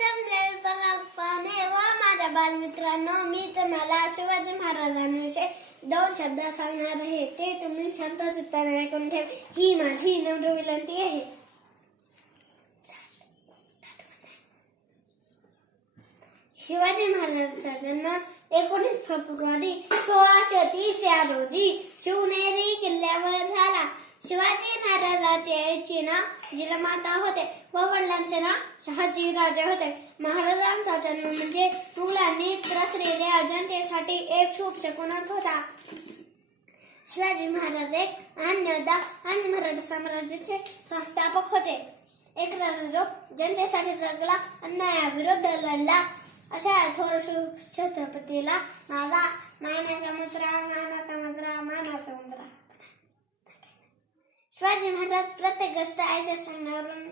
जमलेल परवाने व माझ्या बालमित्रांनो, मी तुम्हाला शिवाजी महाराजांविषयी 2 शब्द सांगणार आहे. ते तुम्ही शांत चित्ताने ऐकून ठेवा, ही माझी नम्र विनंती आहे. शिवाजी महाराजांचा जन्म 19 फेब्रुवारी 1630 या रोजी शिवनेरी किल्ल्यावर झाला. शिवाजी महाराजांचे आईचे नाव जिजामाता होते व वडिलांचे नाव शहाजी राजे होते. महाराजांचा जन्म म्हणजे मुघलांनी त्रसलेल्या जनतेसाठी एक शुभ शकुनच होता. शिवाजी महाराज एक योद्धा आणि मराठा साम्राज्याचे संस्थापक होते. एक राजा जो जनतेसाठी जगला, अन्यायाविरुद्ध लढला, अशा थोर छत्रपतीला माझा मानाचा मुद्रा. शिवाजी महाराज प्रत्येक गोष्ट आईच्या सांगण्यावरून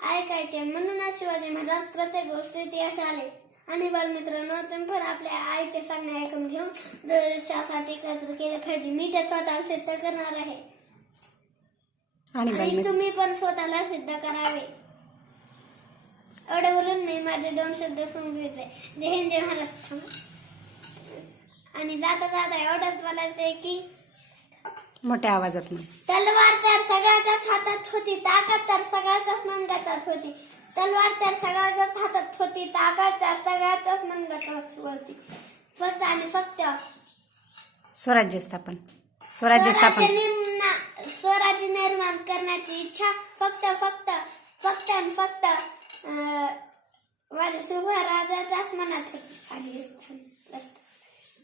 ऐकायचे, म्हणूनच शिवाजी महाराज प्रत्येक गोष्टीत यश आले. आणि बालमित्रांनो, तुम्ही पण आपल्या आईचे सांगणे ऐकून घेऊन देशासाठी काहीतरी केले पाहिजे. मी ते स्वतःला सिद्ध करणार आहे आणि तुम्ही पण स्वतःला सिद्ध करावे. एवढं बोलून मी माझे 2 शब्द संपवायचे. जय हिंद, जय महाराष्ट्र. आणि दादा एवढंच बोलायचंय की मोठ्या आवाजात तलवार तर सगळ्याच्याच हातात होती, ताकद तर सगळ्याच्याच मनगटात होती. तलवार तर सगळ्याच्याच हातात होती, ताकद तर सगळ्याच्याच मनगटात होती. फक्त आणि फक्त स्वराज्य स्थापन स्वराज्य निर्माण करण्याची इच्छा फक्त आणि फक्त माझ्या सुभाराजाच्याच मनात होती.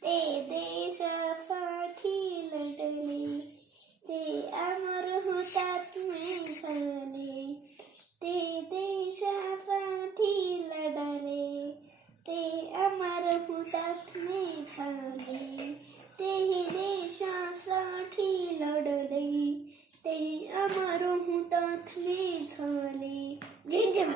ते देशासाठी लढले, ते अमर हुतात्मे झाले. ते देशासाठी लढले, ते अमर हुतात्मे झाले. ते देशासाठी लढले, ते अमर हुतात्मे झाले. जय जय.